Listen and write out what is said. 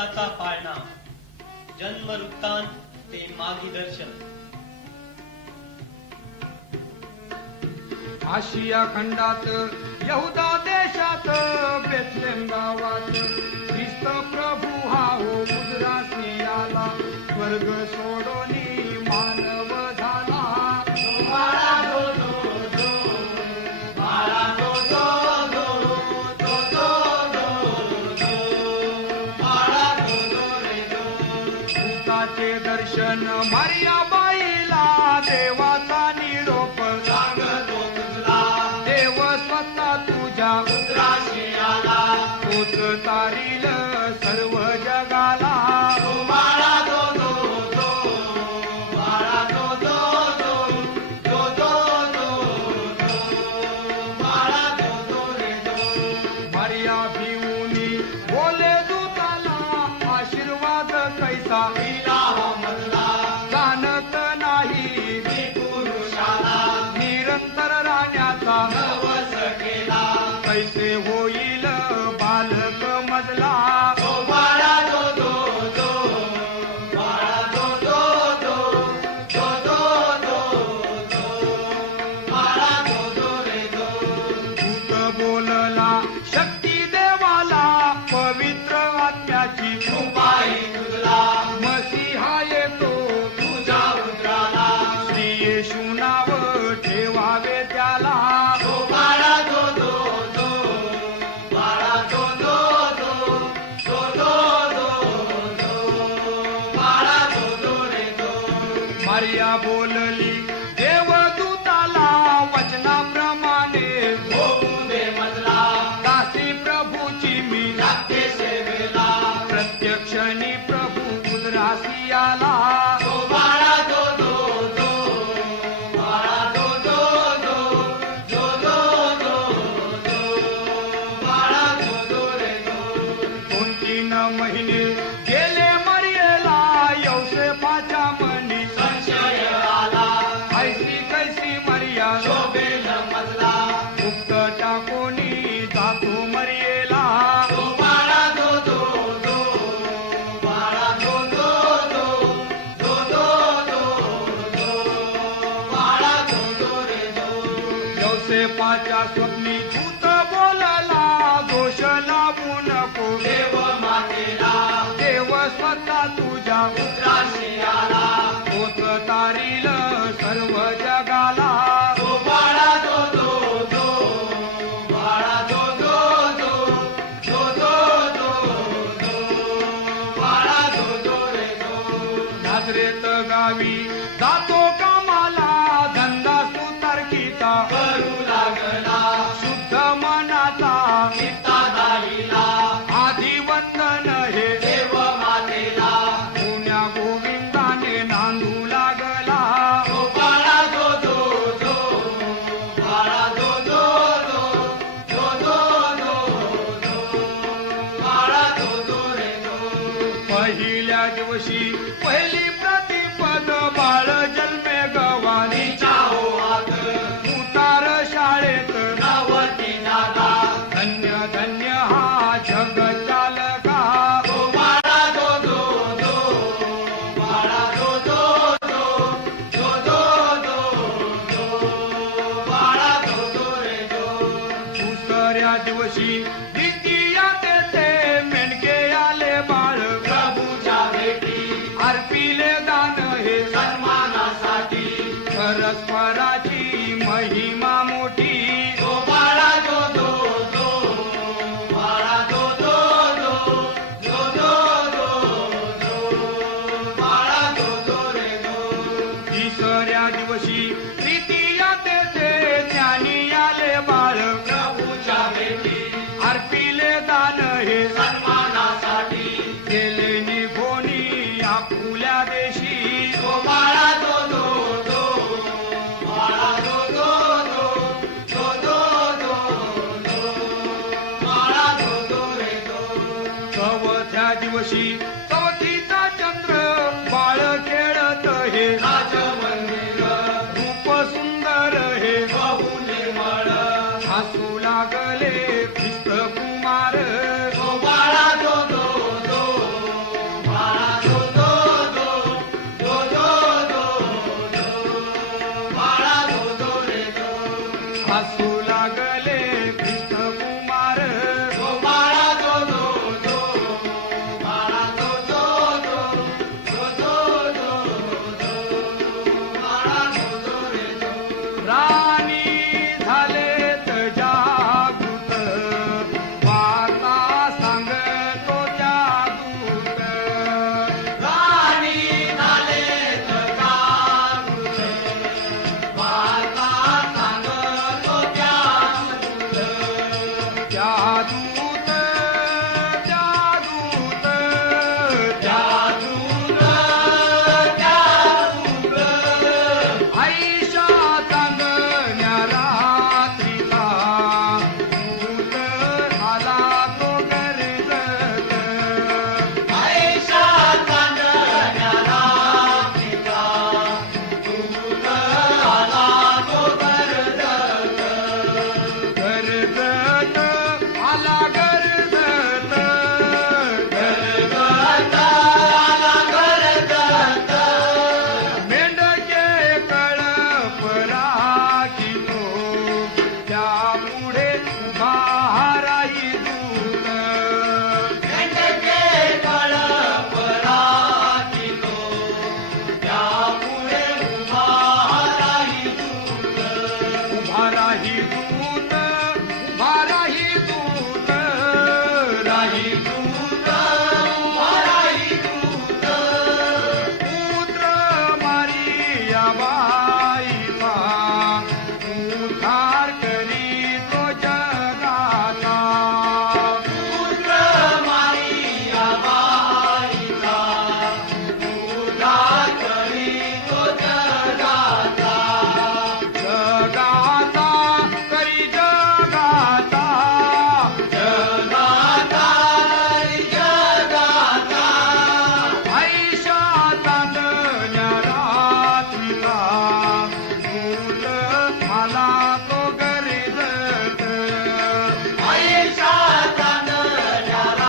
व्रताचा पाळणा, जन्म वृत्तांत ते मागी दर्शन. आशिया खंडात यहुदा देशात बेथलेम गावात ख्रिस्त प्रभू हा हो उदरासी आला. स्वर्ग सोडोनी मानव झाला. भूताचे दर्शन मारिया बाईला देवाचा निरोप सांगतो तुझला. देव स्वतः तुझ्या उदराशी आला. तोच तारील सर्व जगाला. बाळा दो दो दो, बाळा दो दो दो, दो दो दो दो, बाळा दो दो रे दो. मारिया भिवूनी बोले दूताला आशीर्वाद कैसा दिला हो मधला, जाणत नाही मी पुरुषाला निरंतर राहण्याचा नवस केला. कैसे होईल बालक मजला. ओ बाळा दो दो दो, बाळा दो दो दो, दो दो दो दो, बाळा दो दो रे दो. दूत बोलला शक्ती देवाला पवित्र आत्म्याची बाई तुझला मसीहा येतो तुझ्या उदराला. श्री येशू नाव ठेवावे त्याला. ओ बाळा दो दो दो, बाळा दो दो दो, दो दो दो दो, बाळा दो दो रे दो. मारिया बोलली देवदूताला वचनाप्रमाणे होऊ दे मजला, दासी प्रभूची मी लागते सेवेला. प्रत्यक्षणी प्रभू उदरासी आला. ओ बाळा दो दो दो, बाळा दो दो दो, दो दो दो दो, बाळा दो दो रे दो. 2-3 महिने गेले मरियेला यौसेफाच्या मनी. संशय आला, ऐसी कैसी मरिया शोभेल मजला. गुप्त टाकोनी जातो मरियेला. ओ बाळा दो दो दो, बाळा दो दो दो, दो दो दो दो, बाळा दो दो रे दो. यौसेफाच्या स्वप्नी दूत बोलला दोष लावू नको. देव मातेला देव स्वतः तुझ्या उदराशी आला. तोच तारील सर्व जगाला. ओ बाळा दो दो दो, बाळा दो दो दो, दो दो दो दो, बाळा दो दो रे दो. नाझरेत गावी जातो कामाला धंदा सुतारकीचा करू लागला शुद्ध मनाचा चित्ता दारीला. आधी वंदन हे देव मातेला पुण्या गोविंदाने नांदू लागला. ओ बाळा दो दो दो, बाळा दो दो दो, दो दो दो दो, बाळा दो दो रे दो. पहिल्या दिवशी पहिली प्रतिपद बाळ जन्मे गवानी. तिच्या ओवात उतार शाळेत नवती जागा. धन्य धन्य हा जग चालका. ओ बाळा दो दो दो, बाळा दो दो दो, दो दो दो दो, बाळा दो दो रे दो. दुसऱ्या दिवशी द्वितीया तेथे मेंढके आले बाळ. प्रभूच्या भेटी अर्पिले दान हे सन्मानासाठी. परस्पराची महिमा मोठी. ओ बाळा दो दो दो, बाळा दो दो दो, दो दो दो, बाळा दो दो रे दो. तिसऱ्या दिवशी तृतीया तेथे ज्ञानी आले बाळ. प्रभूच्या भेटी अर्पिले दान हे सन्मानासाठी. गेले निघोनी आपुल्या देशी. ओ बाळा दो दो दो, बाळा दो दो दो, दो दो दो दो, बाळा दो दो रे दो. चौथ्या दिवशी चौथीचा चंद्र बाळ खेळत हे. राजमंदिर रूप सुंदर हे. बहु निर्मळ हसू लागले ख्रिस्त कुमार. ओ बाळा दो दो दो, हसू